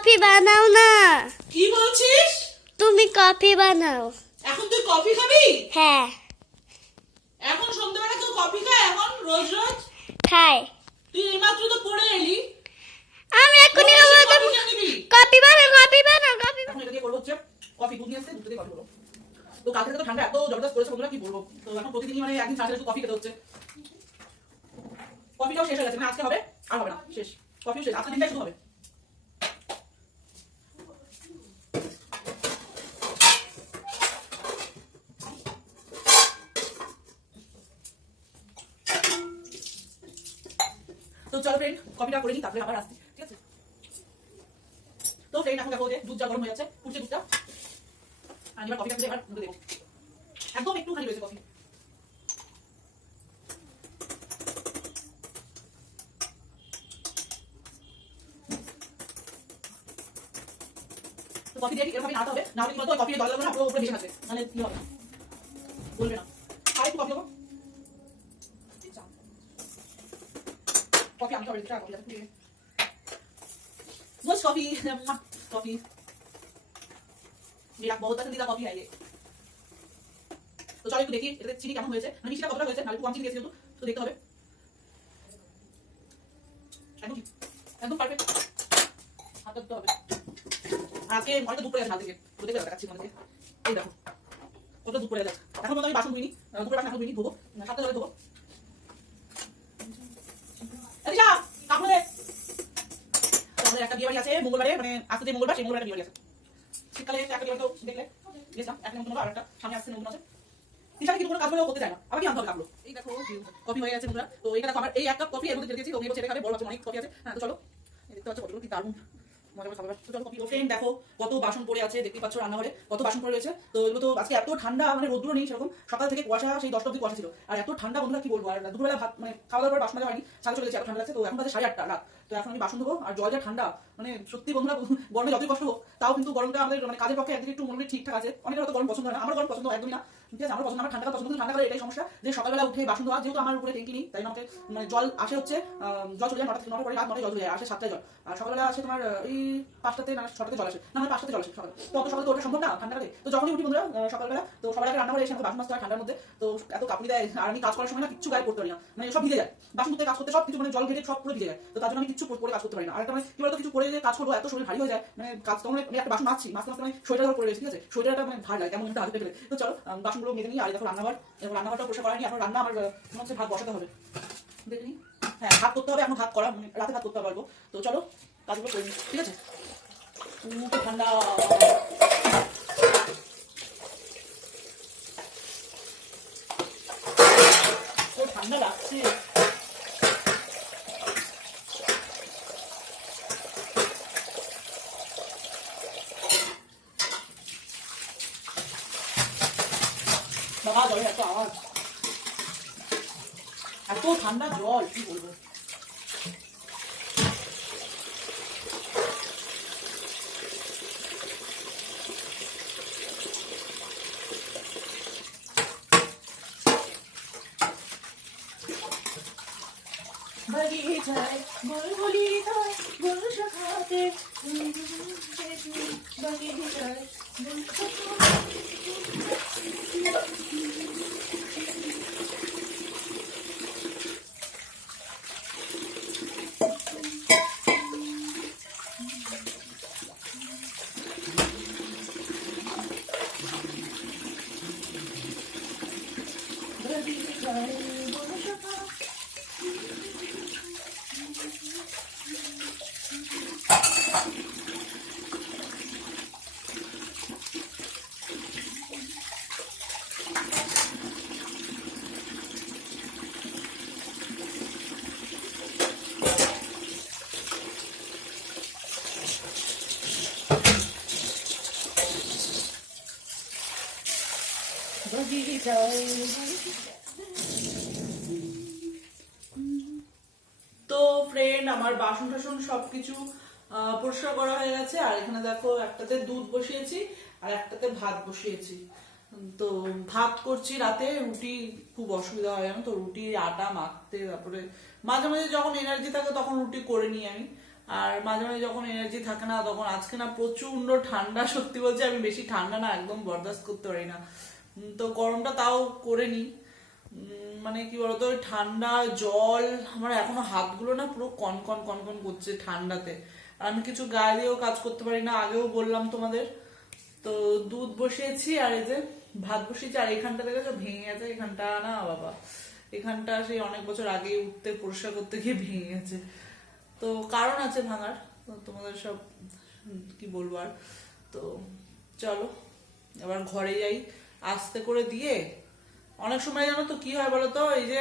Coffee বানাও না। কি বলছিস? তুমি কফি বানাও। এখন তুই কফি খাবি? হ্যাঁ এখন সন্ধ্যাবেলা কেউ কফি খায় এখন রোজ রোজ? খাই। তুই এইমাত্র তো পড়ে এলি। আমি এখনই কফি খেয়ে নিবি? কফি বানাও কফি বানাও কফি। এখন এটা দিয়ে করবো হচ্ছে কফি, দুধ নিয়ে আসছে, দুধ দিয়ে কফি করবো। তো কালকে থেকে তো ঠান্ডা এত জবরদস্ত করেছে বন্ধুরা, কি বলবো। তো এখন প্রতিদিনই মানে একদিন ছাড়া কফি খেতে হচ্ছে। কফিটাও শেষ হয়ে গেছে, মানে আজকে হবে আর হবে না, শেষ। কফিও শেষ, আজকে দিনটাই শুধু হবে। তো চলো ফ্রেন্ড, কফিটা করে নিই, তারপরে আবার আসছি, ঠিক আছে? তো ফ্রেন্ড, এখন দেখো যে দুধ যা গরম হয়ে যাচ্ছে, ফুটছে দুধটা। আর এবার কফিটা খুলে এবার দুধে দেবো। একদম একটু খালি রয়েছে কফি। তো কফি দিয়ে ঠিক এরকম নাড়াতে হবে, না হলে কি বলতো কফি জল লাগবে না, পুরো উপরে ভেসে থাকবে, তাহলে কি হবে না, বলবে না। আর একটু কফি দেবো। कॉफी आमतौर पर कॉफी जाती है बस कॉफी मेरा बहुत पसंदीदा कॉफी है ये। तो चलो একটু দেখি এটাতে চিনি কেমন হয়েছে, মানে মিষ্টিটা কতটা হয়েছে, না একটু কম চিনি দিয়েছি তো দেখতে হবে। একদম পারফেক্ট, হাতটা দিতে হবে। আজকে অনেকটা দুপুরে আছে, হাত থেকে তো দেখে দেখাচ্ছি তোমাদেরকে। এই দেখো কত দুপুরে যাচ্ছে। এখন তো আমি বাসন ধুইনি, দুপুরে বাসন এখন ধুইনি, ধোবো 7টা ধরে ধোবো। আচ্ছা তাহলে আমাদের একটা বিয়ে বাড়ি আছে মঙ্গলবারে, মানে আজকে যে মঙ্গলবার সেই মঙ্গলবারে বিয়ে বাড়ি আছে। শীতকালে একটা বিয়ে বাড়ি তো দেখলে গেছিলাম, এক নতুন আর একটা সামনে আসছে নতুন আছে। তিনটা কিন্তু কোনো কাজ হলেও করতে চায় না, আবার কি আনতে হবে কাপড়। এই দেখো কফি হয়ে গেছে বন্ধুরা। তো এইটা দেখো আমার এই এক কাপ কফি এর মধ্যে ঢেলে দিয়েছি, ওগুলো ছেড়ে খাবে, বড় বাচ্চা অনেক কফি আছে। হ্যাঁ তো চলো, দেখতে পাচ্ছ কতগুলো কি দারুণ মজা করে খাবার। তো চলো কফি। ফ্রেন্ড দেখো কত বাসন পড়ে আছে, দেখতে পাচ্ছ রান্নাঘরে কত বাসন পড়ে রয়েছে। তো এগুলো তো আজকে এত ঠান্ডা, মানে রোদ্দুর নেই সেরকম, সকাল থেকে কুয়াশা, সেই 10টা অবধি কুয়াশা ছিল। আর এত ঠান্ডা বন্ধুরা কি বলবো। আর দুপুরবেলা ভাত মানে খাওয়া দাওয়ার পর বাসন মাজা হয়নি, ছাদে চলে গেছে, এত ঠান্ডা লাগছে। তো এখন বাজে 8:30 রাত। তো এখন আমি বাসন ধোবো, আর জল যা ঠান্ডা, মানে সত্যি বন্ধুরা গরমে যতই কষ্ট হোক তাও কিন্তু গরমটা আমাদের মানে কাজের পক্ষে একদিকে একটু মোটামুটি ঠিকঠাক আছে। অনেকের হয়তো গরম পছন্দ হয় না, আমার গরম পছন্দ একদমই না, ঠিক আছে? আমার পছন্দ, আমার ঠান্ডা পছন্দ। কিন্তু ঠান্ডা কালে এটাই সমস্যা যে সকালবেলা উঠে বাসন ধোয়া, যেহেতু আমার উপরে ট্যাঙ্কি নেই তাই আমাকে মানে জল আসে হচ্ছে জল চলে যায় 9টা থেকে 9টার পরে, রাত 9টায় জল চলে যায়, আসে 7টায় জল। আর সকালবেলা আসে তোমার এই 5টাতে না 6টাতে জল আসে, না মানে 5টাতে জল আসে সকালে। তো অত সকালে তো ওঠা সম্ভব না ঠান্ডা কালে। তো যখনই উঠি বন্ধুরা সকালবেলা, তো সবার আগে রান্নাঘরে এসে আমাকে বাসন মাজতে হয় ঠান্ডার মধ্যে। তো এত কাঁপুনি দেয়, আর আমি কাজ করার সময় না কিচ্ছু গায়ে পড়তে পারি না, মানে সব ভিজে যায়। বাসন ধুতে কাজ করতে সব কিছু মানে জল ঘেটে সব পুরো ভিজে যায়। তো তার জন্য আমি কিচ্ছু পরে কাজ করতে পারি না। আর একটা মানে কি বলতো, কিছু পরে যে কাজ করবো এত শরীর ভারী হয়ে যায়, মানে কাজ তখন আমি একটা বাসন মাজছি, মাঝতে মাঝতে মানে শরীরটা পড়ে গেছে, ঠিক আছে? শরীরটা মানে ভার লাগে কেমন একটা হাতে ফেলে। তো চলো বাসনগুলো মেজে নিই। আর দেখো রান্নাঘর, এখন রান্নাঘরটা পরিষ্কার করা হয়নি, এখন রান্না আমার হচ্ছে ভাত বসাতে হবে, দেখে নিই। হ্যাঁ ভাত করতে হবে, এখন ভাত করা মানে রাতে ভাত করতে পারবো। তো চলো কাজগুলো করে নিই, ঠিক আছে? ঠান্ডা ঠান্ডা লাগছে। বাবা জলের এত আওয়াজ, এত ঠান্ডা জল, কি বলবো। বাগিচায় বুলবুলিটায় গুল শাখাতে বাগিচায় গুল বাগিচায় গুল শাখা। তো ফ্রেন্ড আমার বাসন টাসন সবকিছু পরিষ্কার করা হয়ে গেছে। আর এখানে দেখো একটাতে দুধ বসিয়েছি আর একটাতে ভাত বসিয়েছি। তো ভাত করছি রাতে, রুটি খুব অসুবিধা হয় জানো তো, রুটি আটা মাখতে, তারপরে মাঝে মাঝে যখন এনার্জি থাকে তখন রুটি করে নিই আমি। আর মাঝে মাঝে যখন এনার্জি থাকে না তখন আজকে না প্রচন্ড ঠান্ডা, সত্যি বলছি আমি বেশি ঠান্ডা না একদম বরদাস্ত করতে পারি না। তো গরমটা তাও করে নি। মানে কি বলতো ওই ঠান্ডা জল আমার এখনো হাতগুলো না পুরো কনকন কনকন করছে ঠান্ডাতে। আর আমি কিছু গায়ে দিয়েও কাজ করতে পারি না, আগেও বললাম তোমাদের। তো দুধ বসিয়েছি আর এই যে ভাত বসিয়েছি। আর এখানটা দেখেছো ভেঙে গেছে, এখানটা না বাবা, এখানটা সেই অনেক বছর আগে উঠতে পরিষ্কার করতে গিয়ে ভেঙে গেছে। তো কারণ আছে ভাঙার, তো তোমাদের সব কি বলবো আর। তো চলো এবার ঘরে যাই আস্তে করে দিয়ে। অনেক সময় জানো তো কি হয় বলো তো, এই যে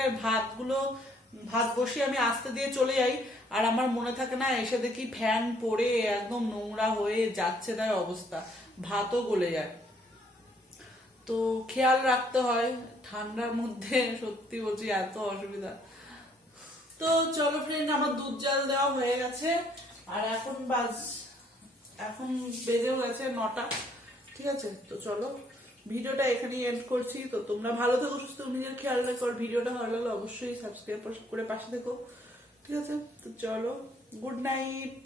ভাত বসিয়ে আমি আস্তে দিয়ে চলে যাই আর আমার মনে থাকে না, এসে দেখি ফ্যান পড়ে একদম নোংরা হয়ে যাচ্ছে তাই অবস্থা, ভাতও গলে যায়। তো খেয়াল রাখতে হয় ঠান্ডার মধ্যে, সত্যি বলছি এত অসুবিধা। তো চলো ফ্রেন্ড, আমার দুধ জাল দেওয়া হয়ে গেছে আর এখন বেজেও গেছে 9টা। ঠিক আছে, তো চলো ভিডিওটা এখানেই এন্ড করছি। তো তোমরা ভালো থেকো, সুস্থ, নিজের খেয়াল রেখো। আর ভিডিওটা ভালো লাগলে অবশ্যই সাবস্ক্রাইব করে পাশে থেকো। ঠিক আছে, তো চলো, গুড নাইট।